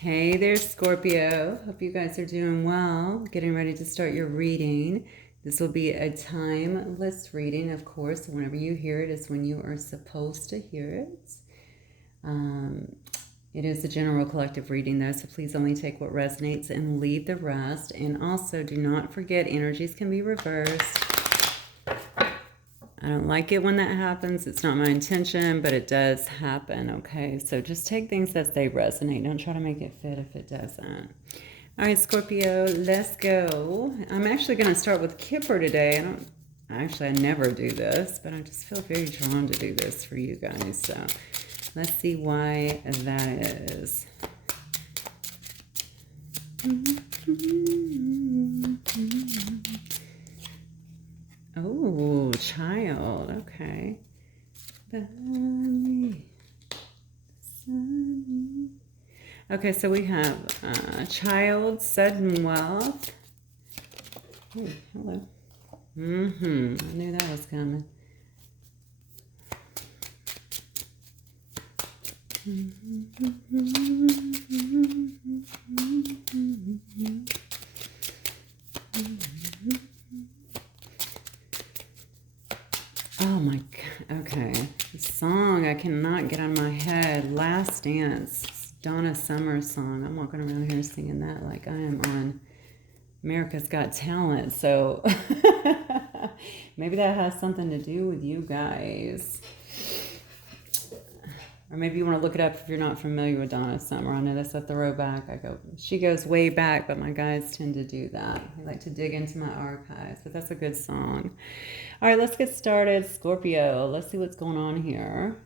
Hey there, Scorpio. Hope you guys are doing well. Getting ready to start your reading. This will be a timeless reading, of course. Whenever you hear it is when you are supposed to hear it. Um, it is a general collective reading, though, so please only take what resonates and leave the rest. And also, do not forget, energies can be reversed. I don't like it when that happens. It's not my intention, but it does happen, okay? So just take things as they resonate. Don't try to make it fit if it doesn't. All right, Scorpio, let's go. I'm actually going to start with Kipper today. I never do this, but I just feel very drawn to do this for you guys. So let's see why that is. Oh, child. Okay. Okay, so we have child, sudden wealth. Oh, hello. I knew that was coming. Oh my God. Okay. The song I cannot get on my head. Last Dance. Donna Summer's song. I'm walking around here singing that like I am on America's Got Talent. So maybe that has something to do with you guys. Or maybe you want to look it up if you're not familiar with Donna Summer. I know that's a throwback. She goes way back, but my guys tend to do that. I like to dig into my archives, but that's a good song. All right, let's get started. Scorpio, let's see what's going on here.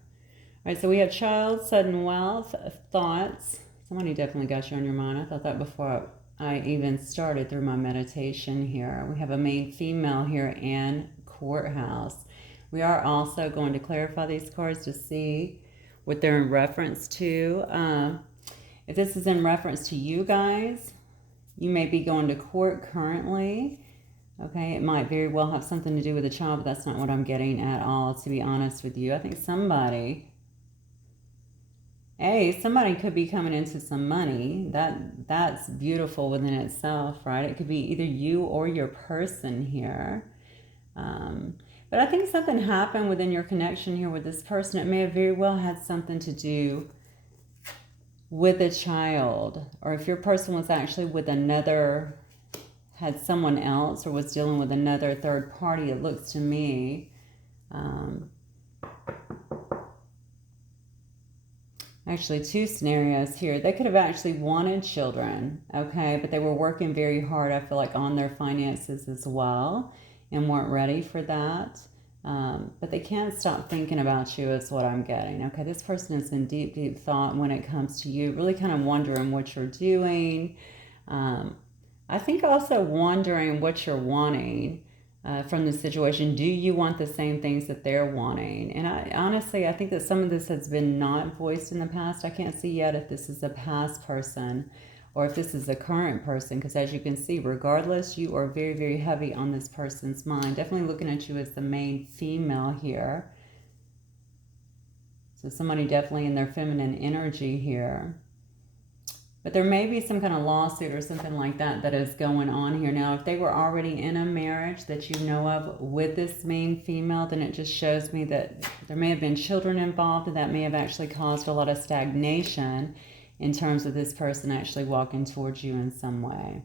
All right, so we have child, sudden wealth, thoughts. Somebody definitely got you on your mind. I thought that before I even started through my meditation here. We have a main female here and courthouse. We are also going to clarify these cards to see what they're in reference to. If this is in reference to you guys, you may be going to court currently. Okay, it might very well have something to do with a child, but that's not what I'm getting at all, to be honest with you. I think somebody could be coming into some money. That's beautiful within itself, right? It could be either you or your person here. But I think something happened within your connection here with this person. It may have very well had something to do with a child. Or if your person was actually with another, had someone else, or was dealing with another third party, it looks to me. Actually, two scenarios here. They could have actually wanted children, okay? But they were working very hard, I feel like, on their finances as well, and weren't ready for that. But they can't stop thinking about you is what I'm getting. Okay, this person is in deep, deep thought when it comes to you, really kind of wondering what you're doing. I think also wondering what you're wanting from the situation. Do you want the same things that they're wanting? And I think that some of this has been not voiced in the past. I can't see yet if this is a past person or if this is a current person, because as you can see, regardless, you are very, very heavy on this person's mind. Definitely looking at you as the main female here. So somebody definitely in their feminine energy here. But there may be some kind of lawsuit or something like that that is going on here. Now, if they were already in a marriage that you know of with this main female, then it just shows me that there may have been children involved, and that may have actually caused a lot of stagnation in terms of this person actually walking towards you in some way.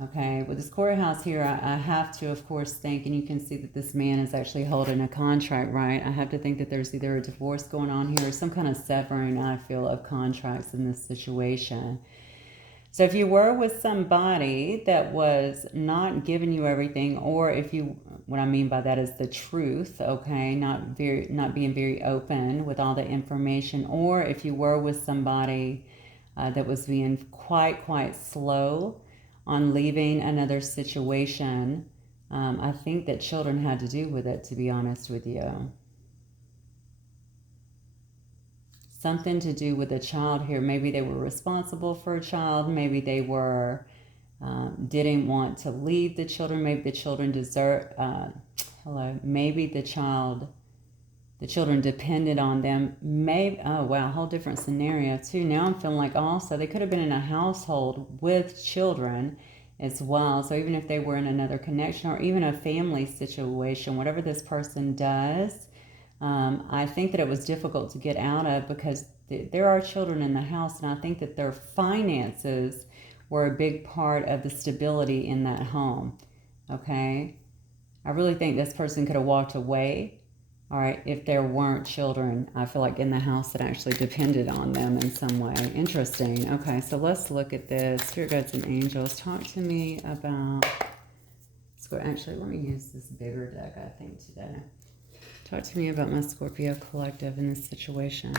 Okay, with this courthouse here, I have to, of course, think, and you can see that this man is actually holding a contract, right? I have to think that there's either a divorce going on here or some kind of severing, I feel, of contracts in this situation. So if you were with somebody that was not giving you everything, or if you, what I mean by that is the truth, okay, not being very open with all the information, or if you were with somebody that was being quite slow on leaving another situation, I think that children had to do with it, to be honest with you. Something to do with a child here. Maybe they were responsible for a child. Maybe they were didn't want to leave the children. Maybe the children maybe the the children depended on them. Maybe, oh wow, whole different scenario too. Now I'm feeling like also they could have been in a household with children as well. So even if they were in another connection or even a family situation, whatever this person does, I think that it was difficult to get out of because there are children in the house, and I think that their finances were a big part of the stability in that home. Okay? I really think this person could have walked away, all right, if there weren't children, I feel like in the house that actually depended on them in some way. Interesting. Okay, so let's look at this. Spirit guides and angels, talk to me about... Actually, let me use this bigger deck, I think, today. Talk to me about my Scorpio collective in this situation.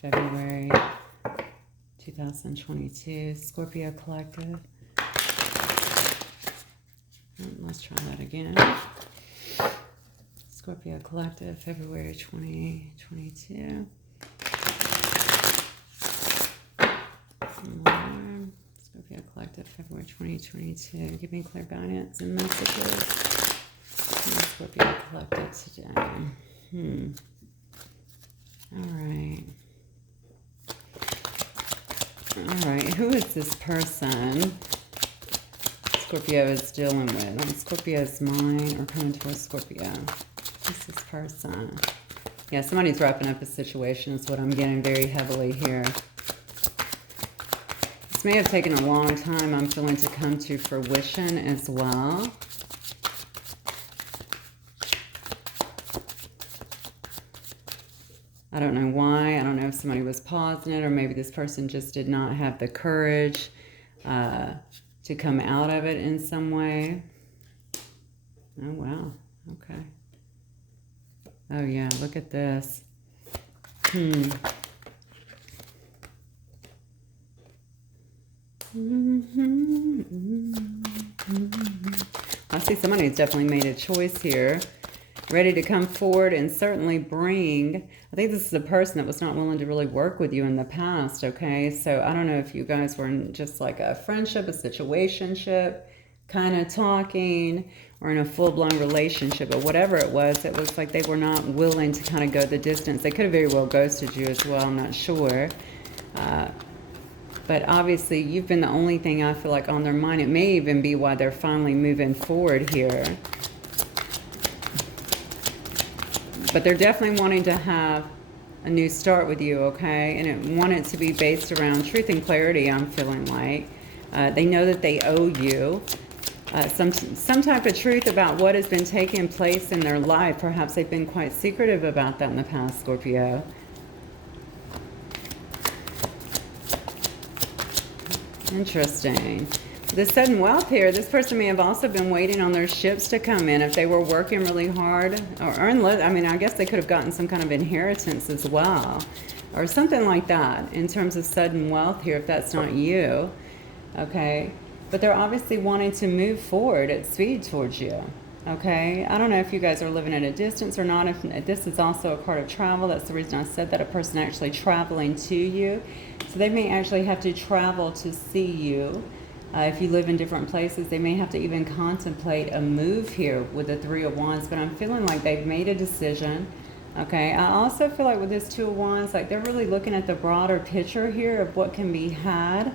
February 2022, Scorpio collective. Let's try that again. Scorpio collective, February 2022. More. Scorpio collective, February 2022. Give me clear guidance and messages. Scorpio collective today. All right. Who is this person Scorpio is dealing with? On Scorpio's mind or coming towards Scorpio? Who's this person? Yeah, somebody's wrapping up a situation is what I'm getting very heavily here. This may have taken a long time, I'm feeling, to come to fruition as well. I don't know why. I don't know if somebody was pausing it or maybe this person just did not have the courage to come out of it in some way. Oh, wow. Okay. Oh, yeah. Look at this. I see somebody's definitely made a choice here, ready to come forward and certainly bring... I think this is a person that was not willing to really work with you in the past, okay? So I don't know if you guys were in just like a friendship, a situationship, kind of talking, or in a full-blown relationship, but whatever it was like they were not willing to kind of go the distance. They could have very well ghosted you as well, I'm not sure. But obviously you've been the only thing I feel like on their mind. It may even be why they're finally moving forward here. But they're definitely wanting to have a new start with you, okay? And it wanted to be based around truth and clarity, I'm feeling like. They know that they owe you some type of truth about what has been taking place in their life. Perhaps they've been quite secretive about that in the past, Scorpio. Interesting. The sudden wealth here, this person may have also been waiting on their ships to come in. If they were working really hard, or I mean, I guess they could have gotten some kind of inheritance as well, or something like that in terms of sudden wealth here, if that's not you, okay? But they're obviously wanting to move forward at speed towards you, okay? I don't know if you guys are living at a distance or not. If this is also a part of travel, that's the reason I said that, a person actually traveling to you. So they may actually have to travel to see you. If you live in different places, they may have to even contemplate a move here with the Three of Wands, but I'm feeling like they've made a decision, okay? I also feel like with this Two of Wands, like they're really looking at the broader picture here of what can be had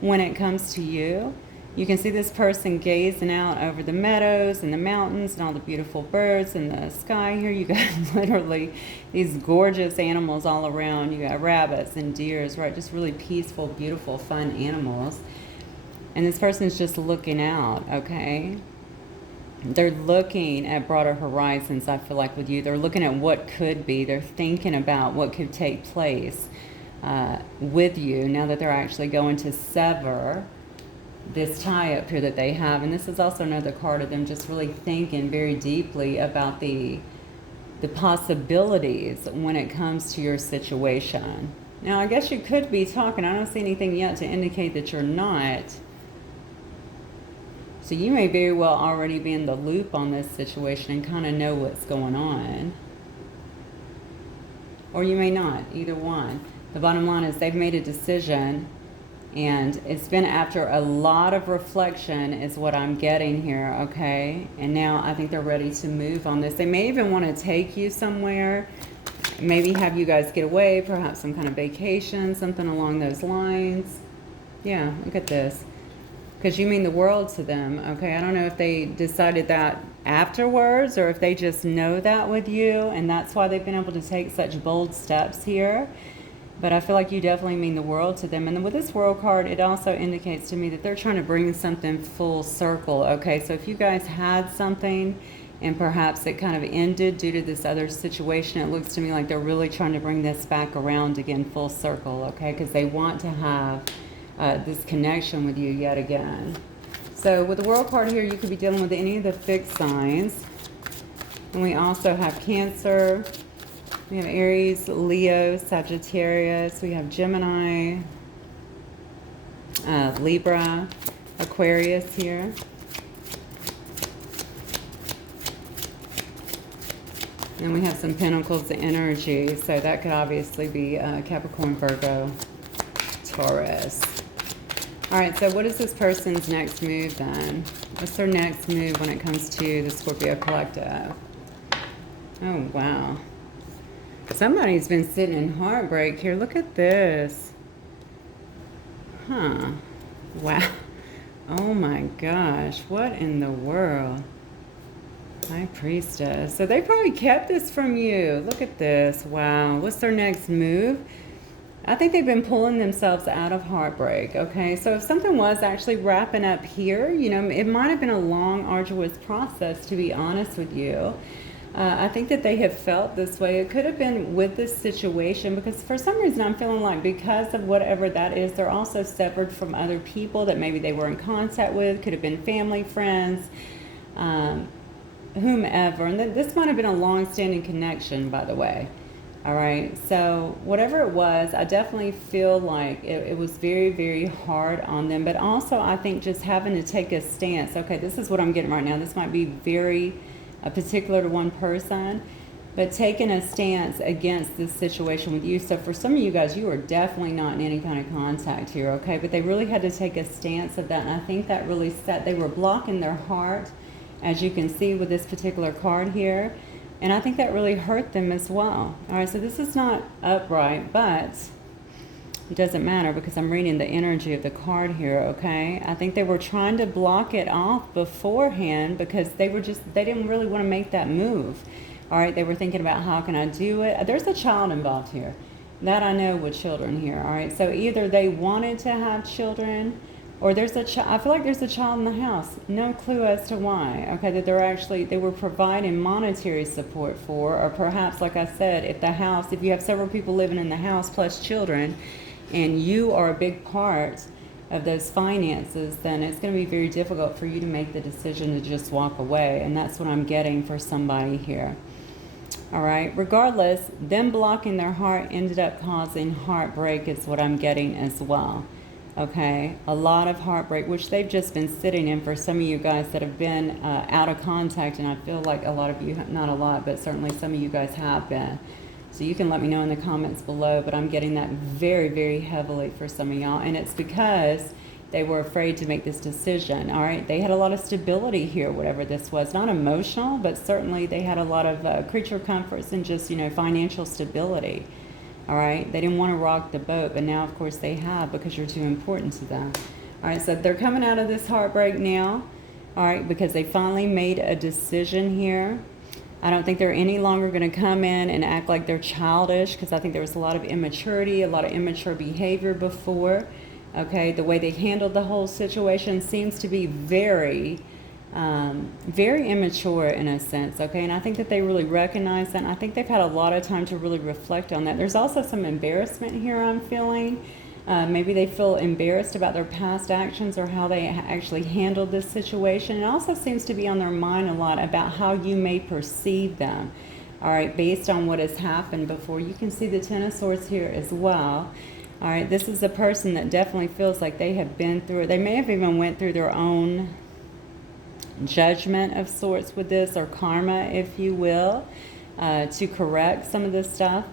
when it comes to you. You can see this person gazing out over the meadows and the mountains and all the beautiful birds in the sky here. You got literally these gorgeous animals all around. You got rabbits and deers, right? Just really peaceful, beautiful, fun animals. And this person's just looking out, okay? They're looking at broader horizons, I feel like, with you. They're looking at what could be. They're thinking about what could take place with you now that they're actually going to sever this tie up here that they have. And this is also another card of them just really thinking very deeply about the possibilities when it comes to your situation. Now, I guess you could be talking. I don't see anything yet to indicate that you're not. So you may very well already be in the loop on this situation and kind of know what's going on. Or you may not, either one. The bottom line is they've made a decision And it's been after a lot of reflection is what I'm getting here, okay? And now I think they're ready to move on this. They may even want to take you somewhere, maybe have you guys get away, perhaps some kind of vacation, something along those lines. Yeah, look at this. Because you mean the world to them, okay? I don't know if they decided that afterwards or if they just know that with you, and that's why they've been able to take such bold steps here. But I feel like you definitely mean the world to them. And with this world card, it also indicates to me that they're trying to bring something full circle, okay? So if you guys had something and perhaps it kind of ended due to this other situation, it looks to me like they're really trying to bring this back around again, full circle, okay? Because they want to have this connection with you yet again. So with the world card here, you could be dealing with any of the fixed signs. And we also have Cancer. We have Aries, Leo, Sagittarius. We have Gemini, Libra, Aquarius here. And we have some Pentacles energy. So that could obviously be Capricorn, Virgo, Taurus. All right, so what is this person's next move then? What's their next move when it comes to the Scorpio collective? Oh, wow. Somebody's been sitting in heartbreak here. Look at this. Huh. Wow. Oh my gosh. What in the world? High Priestess. So they probably kept this from you. Look at this. Wow. What's their next move? I think they've been pulling themselves out of heartbreak, okay? So if something was actually wrapping up here, you know, it might have been a long, arduous process, to be honest with you. I think that they have felt this way. It could have been with this situation because for some reason I'm feeling like because of whatever that is, they're also severed from other people that maybe they were in contact with. Could have been family, friends, whomever. And this might have been a long-standing connection, by the way. All right, so whatever it was, I definitely feel like it was very, very hard on them. But also I think just having to take a stance. Okay, this is what I'm getting right now. This might be very particular to one person, but taking a stance against this situation with you. So for some of you guys, you are definitely not in any kind of contact here, okay? But they really had to take a stance of that, and I think that really they were blocking their heart, as you can see with this particular card here, and I think that really hurt them as well. All right, so this is not upright, but it doesn't matter because I'm reading the energy of the card here, okay? I think they were trying to block it off beforehand because they didn't really want to make that move. All right, they were thinking about how can I do it? There's a child involved here. That I know with children here, all right? So either they wanted to have children or there's a child. I feel like there's a child in the house. No clue as to why, okay? That they were providing monetary support for, or perhaps, like I said, if you have several people living in the house plus children, and you are a big part of those finances, then it's going to be very difficult for you to make the decision to just walk away. And that's what I'm getting for somebody here. All right. Regardless, them blocking their heart ended up causing heartbreak is what I'm getting as well. Okay. A lot of heartbreak, which they've just been sitting in for some of you guys that have been out of contact. And I feel like a lot of you, not a lot, but certainly some of you guys have been. So you can let me know in the comments below, but I'm getting that very, very heavily for some of y'all. And it's because they were afraid to make this decision, all right? They had a lot of stability here, whatever this was. Not emotional, but certainly they had a lot of creature comforts and just, you know, financial stability, all right? They didn't want to rock the boat, but now, of course, they have because you're too important to them. All right, so they're coming out of this heartbreak now, all right, because they finally made a decision here. I don't think they're any longer going to come in and act like they're childish because I think there was a lot of immaturity, a lot of immature behavior before. Okay, the way they handled the whole situation seems to be very, very immature in a sense. Okay, and I think that they really recognize that. And I think they've had a lot of time to really reflect on that. There's also some embarrassment here I'm feeling. Maybe they feel embarrassed about their past actions or how they actually handled this situation. It also seems to be on their mind a lot about how you may perceive them, all right, based on what has happened before. You can see the Ten of Swords here as well. All right, this is a person that definitely feels like they have been through it. They may have even went through their own judgment of sorts with this, or karma, if you will, to correct some of this stuff.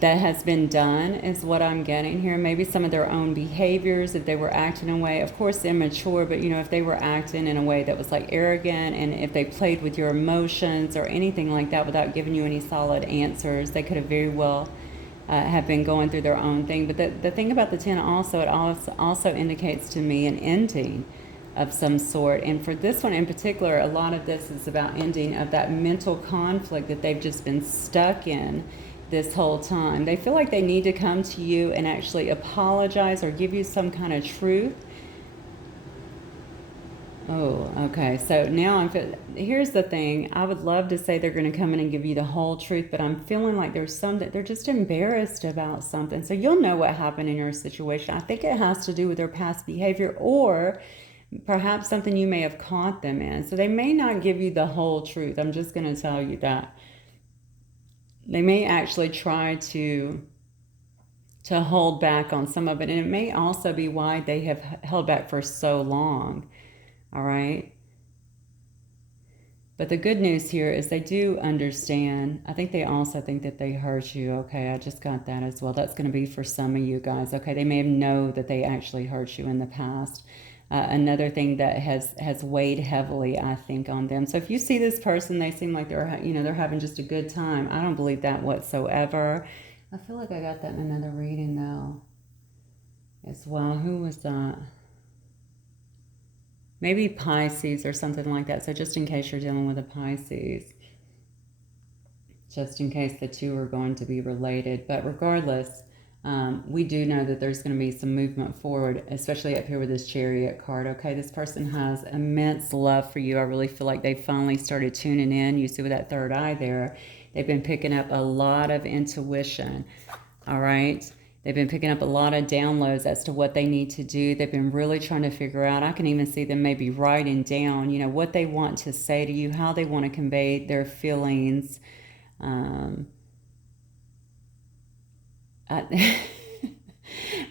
that has been done is what I'm getting here. Maybe some of their own behaviors, if they were acting in a way, of course immature, but you know, if they were acting in a way that was like arrogant, and if they played with your emotions or anything like that without giving you any solid answers, they could have very well have been going through their own thing. But the thing about the 10 also, it also indicates to me an ending of some sort. And for this one in particular, a lot of this is about ending of that mental conflict that they've just been stuck in this whole time. They feel like they need to come to you and actually apologize or give you some kind of truth. Oh, okay. So now here's the thing. I would love to say they're going to come in and give you the whole truth, but I'm feeling like there's some that they're just embarrassed about something. So you'll know what happened in your situation. I think it has to do with their past behavior, or perhaps something you may have caught them in. So they may not give you the whole truth. I'm just going to tell you that. They may actually try to hold back on some of it. And it may also be why they have held back for so long. All right. But the good news here is they do understand. I think they also think that they hurt you. Okay, I just got that as well. That's going to be for some of you guys. Okay, they may know that they actually hurt you in the past. Another thing that has weighed heavily, I think, on them. So if you see this person, they seem like they're having just a good time. I don't believe that whatsoever. I feel like I got that in another reading though, as well. Who was that? Maybe Pisces or something like that. So just in case you're dealing with a Pisces, just in case the two are going to be related. But regardless, we do know that there's going to be some movement forward, especially up here with this Chariot card. Okay, this person has immense love for you. I really feel like they finally started tuning in. You see with that third eye there, they've been picking up a lot of intuition. All right. They've been picking up a lot of downloads as to what they need to do. They've been really trying to figure out. I can even see them maybe writing down, you know, what they want to say to you, how they want to convey their feelings. I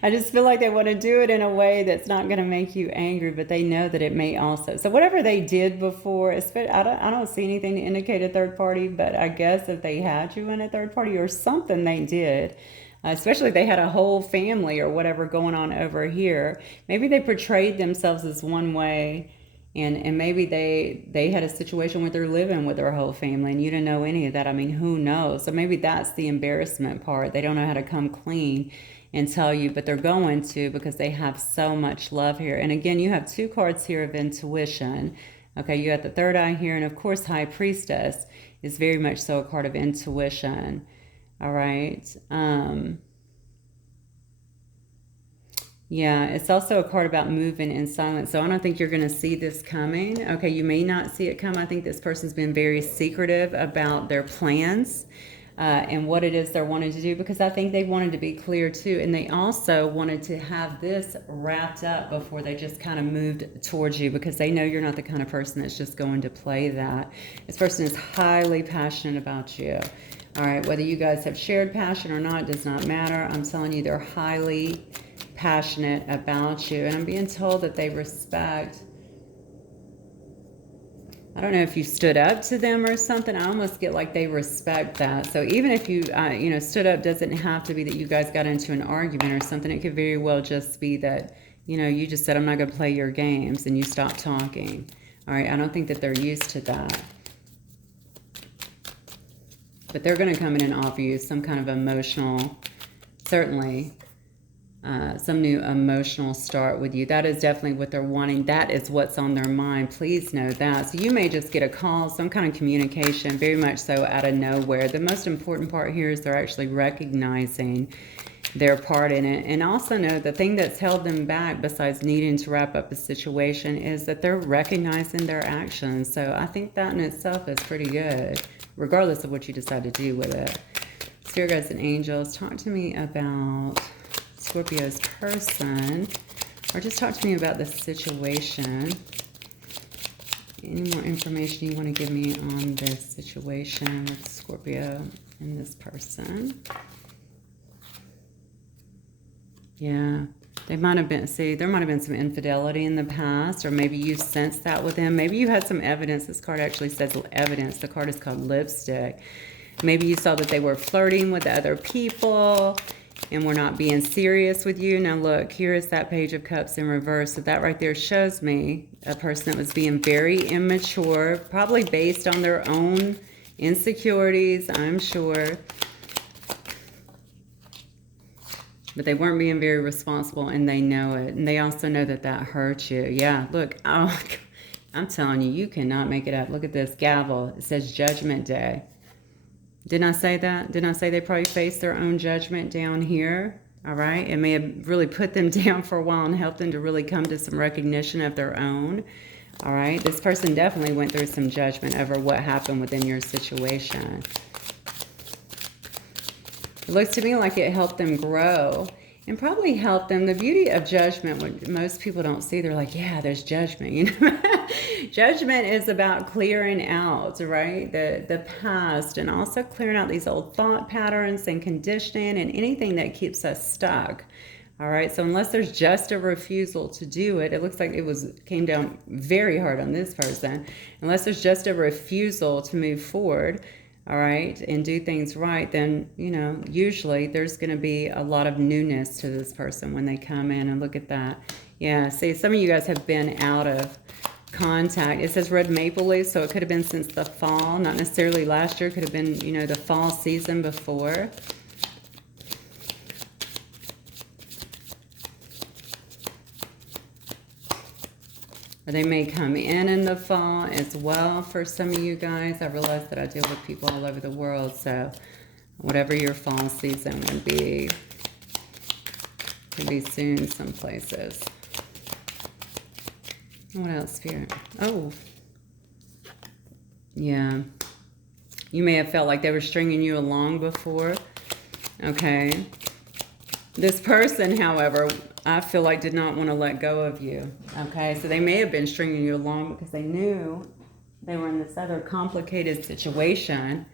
just feel like they want to do it in a way that's not going to make you angry, but they know that it may also. So whatever they did before, I don't see anything to indicate a third party, but I guess if they had you in a third party or something they did, especially if they had a whole family or whatever going on over here, maybe they portrayed themselves as one way, and maybe they had a situation where they're living with their whole family and you didn't know any of that. I mean, who knows? So maybe that's the embarrassment part. They don't know how to come clean and tell you, but they're going to, because they have so much love here. And again, you have two cards here of intuition. Okay, you have the third eye here, and of course High Priestess is very much so a card of intuition. All right. Yeah, it's also a card about moving in silence. So I don't think you're going to see this coming. Okay, you may not see it come. I think this person's been very secretive about their plans and what it is they're wanting to do, because I think they wanted to be clear too. And they also wanted to have this wrapped up before they just kind of moved towards you, because they know you're not the kind of person that's just going to play that. This person is highly passionate about you. All right, whether you guys have shared passion or not does not matter. I'm telling you, they're highly passionate about you. And I'm being told that they respect. I don't know if you stood up to them or something. I almost get like they respect that. So even if you, stood up, doesn't have to be that you guys got into an argument or something. It could very well just be that, you just said, I'm not going to play your games, and you stopped talking. All right, I don't think that they're used to that. But they're going to come in and offer you some kind of emotional, certainly, some new emotional start with you. That is definitely what they're wanting. That is what's on their mind. Please know that. So you may just get a call, some kind of communication, very much so out of nowhere. The most important part here is they're actually recognizing their part in it. And also know the thing that's held them back, besides needing to wrap up a situation, is that they're recognizing their actions. So I think that in itself is pretty good, regardless of what you decide to do with it. Spirit guides and angels, talk to me about Scorpio's person, or just talk to me about the situation. Any more information you want to give me on this situation with Scorpio and this person? Yeah, they might have been, there might have been some infidelity in the past, or maybe you sensed that with them. Maybe you had some evidence. This card actually says evidence. The card is called lipstick. Maybe you saw that they were flirting with other people and were not being serious with you. Now look, here is that Page of Cups in reverse. So that right there shows me a person that was being very immature, probably based on their own insecurities, I'm sure. But they weren't being very responsible, and they know it. And they also know that that hurt you. Yeah, look, oh, I'm telling you, you cannot make it up. Look at this gavel. It says Judgment Day. Didn't I say that? Didn't I say they probably face their own judgment down here? All right. It may have really put them down for a while and helped them to really come to some recognition of their own. All right. This person definitely went through some judgment over what happened within your situation. It looks to me like it helped them grow and probably helped them. The beauty of judgment, what most people don't see, they're like, yeah, there's judgment. You know, judgment is about clearing out, right? The past, and also clearing out these old thought patterns and conditioning and anything that keeps us stuck. All right. So unless there's just a refusal to do it, it looks like it came down very hard on this person. Unless there's just a refusal to move forward, all right, and do things right, then, you know, usually there's going to be a lot of newness to this person when they come in. And look at that. Yeah, see, some of you guys have been out of contact. It says red maple leaf, so it could have been since the fall, not necessarily last year. Could have been, you know, the fall season before. Or they may come in the fall as well for some of you guys. I realize that I deal with people all over the world, so whatever your fall season would be, could be soon some places. What else, Spirit? Oh, yeah. You may have felt like they were stringing you along before. Okay. This person, however, I feel like did not want to let go of you. Okay, so they may have been stringing you along because they knew they were in this other complicated situation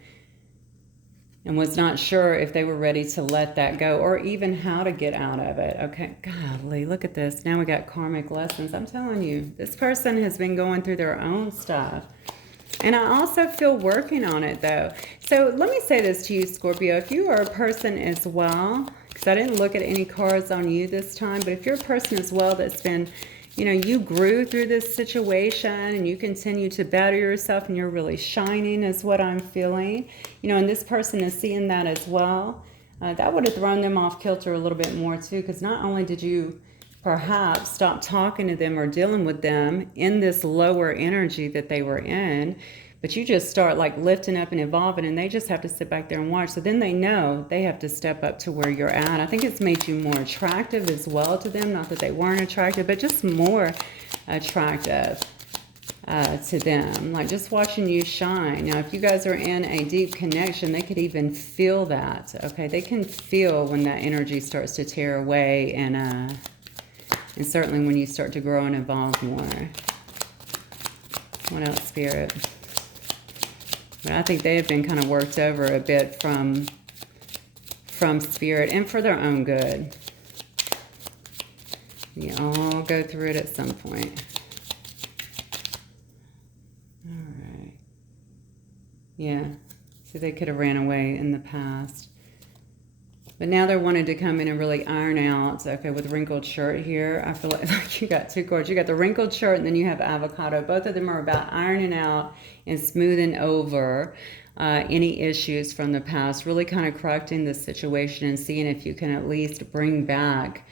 and was not sure if they were ready to let that go or even how to get out of it. Okay, golly, look at this. Now we got karmic lessons. I'm telling you, this person has been going through their own stuff. And I also feel working on it, though. So let me say this to you, Scorpio. If you are a person as well, because I didn't look at any cards on you this time, but if you're a person as well that's been, you know, you grew through this situation and you continue to better yourself and you're really shining is what I'm feeling. You know, and this person is seeing that as well. That would have thrown them off kilter a little bit more too, because not only did you perhaps stop talking to them or dealing with them in this lower energy that they were in, but you just start like lifting up and evolving, and they just have to sit back there and watch. So then they know they have to step up to where you're at. I think it's made you more attractive as well to them. Not that they weren't attractive, but just more attractive to them. Like just watching you shine. Now, if you guys are in a deep connection, they could even feel that. Okay, they can feel when that energy starts to tear away, and certainly when you start to grow and evolve more. What else, Spirit? But I think they have been kind of worked over a bit from Spirit and for their own good. We all go through it at some point. All right. Yeah. So they could have ran away in the past. But now they're wanting to come in and really iron out. Okay, with wrinkled shirt here, I feel like you got two cards. You got the wrinkled shirt and then you have avocado. Both of them are about ironing out and smoothing over any issues from the past. Really kind of correcting the situation and seeing if you can at least bring back.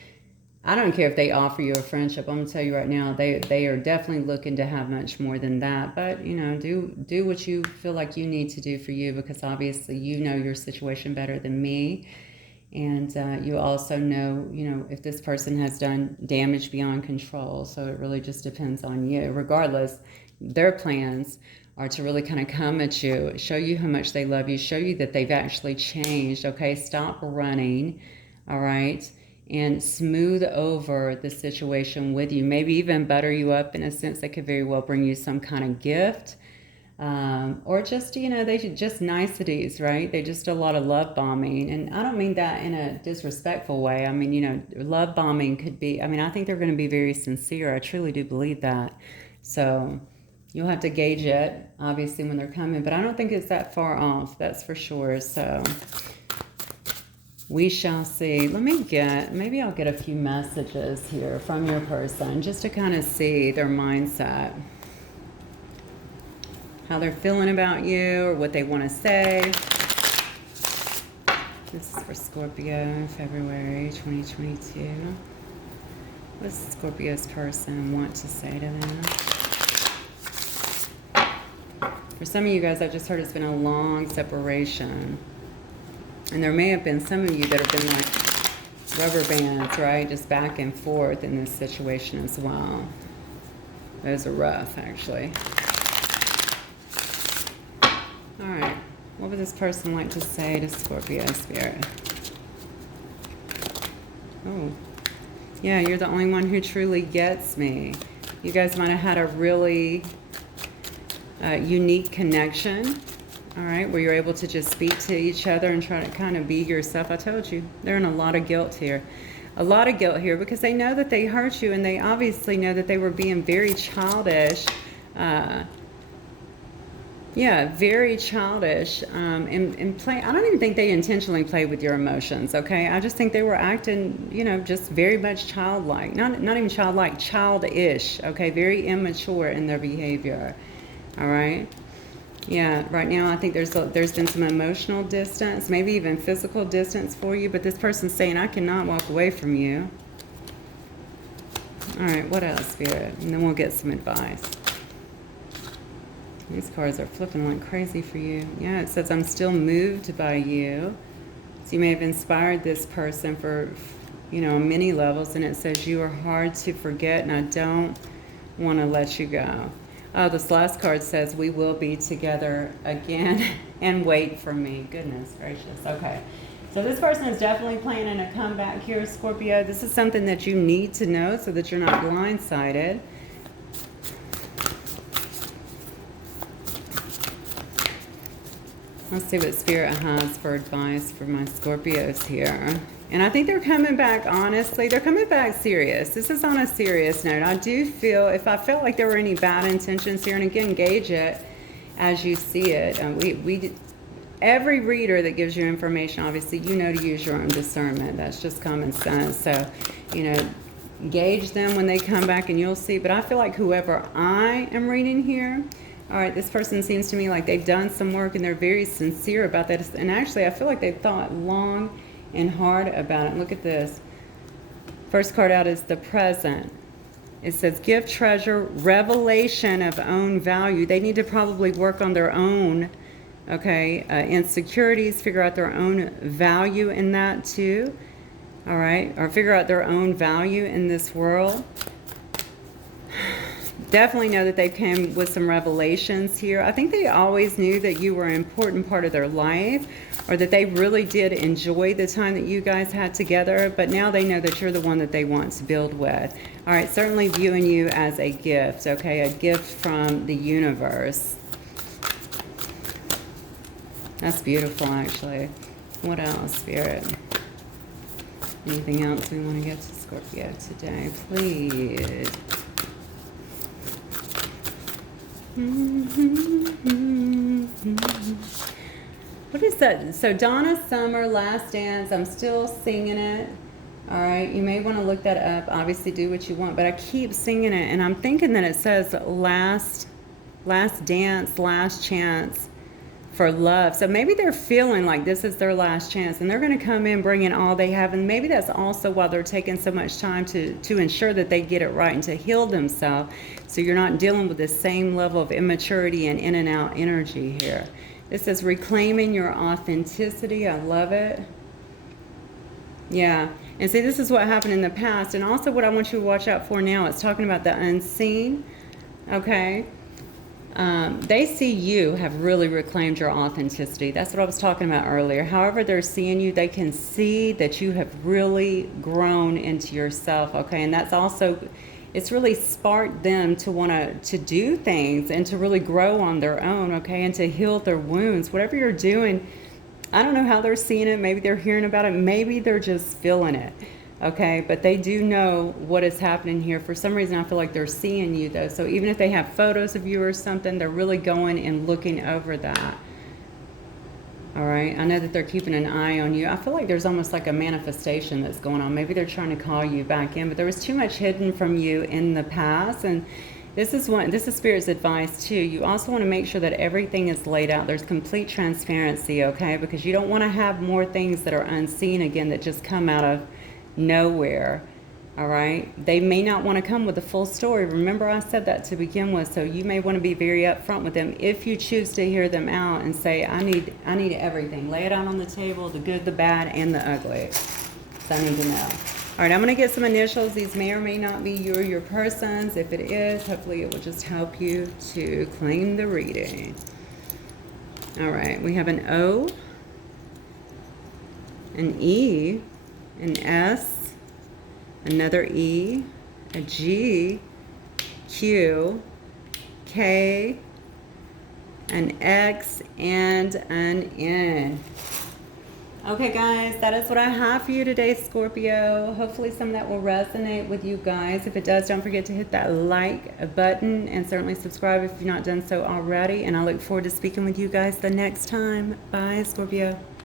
I don't care if they offer you a friendship. I'm going to tell you right now, they are definitely looking to have much more than that. But, you know, do what you feel like you need to do for you, because obviously you know your situation better than me. And you also know, you know, if this person has done damage beyond control. So it really just depends on you. Regardless, their plans are to really kind of come at you, show you how much they love you, show you that they've actually changed. Okay, stop running, all right, and smooth over the situation with you. Maybe even butter you up in a sense. They could very well bring you some kind of gift. Or just, you know, they just niceties, right? They just a lot of love bombing. And I don't mean that in a disrespectful way. I mean, you know, love bombing could be, I mean, I think they're going to be very sincere. I truly do believe that. So You'll have to gauge it, obviously, when they're coming, but I don't think it's that far off, that's for sure. So we shall see. Let me get, maybe I'll get a few messages here from your person just to kind of see their mindset, how they're feeling about you or what they want to say. This is for Scorpio, February 2022. What does Scorpio's person want to say to them? For some of you guys, I just heard it's been a long separation. And there may have been some of you that have been like rubber bands, right? Just back and forth in this situation as well. Those are rough, actually. All right. What would this person like to say to Scorpio Spirit? Oh. Yeah, you're the only one who truly gets me. You guys might have had a really unique connection, all right, where you're able to just speak to each other and try to kind of be yourself. I told you, they're in a lot of guilt here. A lot of guilt here because they know that they hurt you, and they obviously know that they were being very childish. Yeah, very childish, and play. I don't even think they intentionally played with your emotions, okay? I just think they were acting, you know, just very much childlike. Not even childlike, childish, okay? Very immature in their behavior, all right? Yeah, right now I think there's been some emotional distance, maybe even physical distance for you, but this person's saying, I cannot walk away from you. All right, what else, Spirit? And then we'll get some advice. These cards are flipping like crazy for you. Yeah, it says, I'm still moved by you. So you may have inspired this person for, you know, many levels. And it says, you are hard to forget and I don't want to let you go. Oh, this last card says, we will be together again and wait for me. Goodness gracious. Okay. So this person is definitely planning a comeback here, Scorpio. This is something that you need to know so that you're not blindsided. Let's see what Spirit has for advice for my Scorpios here. And I think they're coming back, honestly. They're coming back serious. This is on a serious note. I do feel, if I felt like there were any bad intentions here, and again, gauge it as you see it. Every reader that gives you information, obviously, you know to use your own discernment. That's just common sense. So, you know, gauge them when they come back and you'll see. But I feel like whoever I am reading here, all right, this person seems to me like they've done some work and they're very sincere about that. And actually, I feel like they've thought long and hard about it. Look at this. First card out is the present. It says, give treasure, revelation of own value. They need to probably work on their own, okay, insecurities, figure out their own value in that too, all right, or figure out their own value in this world. Definitely know that they came with some revelations here. I think they always knew that you were an important part of their life, or that they really did enjoy the time that you guys had together, but now they know that you're the one that they want to build with. All right, certainly viewing you as a gift, okay, a gift from the universe. That's beautiful, actually. What else, Spirit? Anything else we want to get to Scorpio today, please? What is that? So Donna Summer, Last Dance. I'm still singing it. All right, you may want to look that up. Obviously, do what you want, but I keep singing it, and I'm thinking that it says last dance, last chance for love. So maybe they're feeling like this is their last chance, and they're going to come in bringing all they have, and maybe that's also why they're taking so much time to ensure that they get it right and to heal themselves, so you're not dealing with the same level of immaturity and in and out energy here. This says reclaiming your authenticity. I love it. Yeah, and see, this is what happened in the past, and also what I want you to watch out for now. It's talking about the unseen, okay? They see you have really reclaimed your authenticity. That's what I was talking about earlier. However they're seeing you, they can see that you have really grown into yourself, okay? And that's also, it's really sparked them to want to do things and to really grow on their own, okay? And to heal their wounds. Whatever you're doing, I don't know how they're seeing it. Maybe they're hearing about it. Maybe they're just feeling it. Okay, but they do know what is happening here. For some reason, I feel like they're seeing you, though. So even if they have photos of you or something, they're really going and looking over that. All right, I know that they're keeping an eye on you. I feel like there's almost like a manifestation that's going on. Maybe they're trying to call you back in, but there was too much hidden from you in the past. And this is Spirit's advice too. You also want to make sure that everything is laid out. There's complete transparency, okay? Because you don't want to have more things that are unseen again that just come out of nowhere. All right, they may not want to come with the full story. Remember, I said that to begin with. So you may want to be very upfront with them if you choose to hear them out and say, I need everything. Lay it out on the table, the good, the bad, and the ugly. So I need to know. All right, I'm going to get some initials. These may or may not be you or your person's. If it is, hopefully it will just help you to claim the reading. All right, we have an O, an E, an S, another E, a G, Q, K, an X, and an N. Okay, guys, that is what I have for you today, Scorpio. Hopefully some of that will resonate with you guys. If it does, don't forget to hit that like button and certainly subscribe if you've not done so already. And I look forward to speaking with you guys the next time. Bye, Scorpio.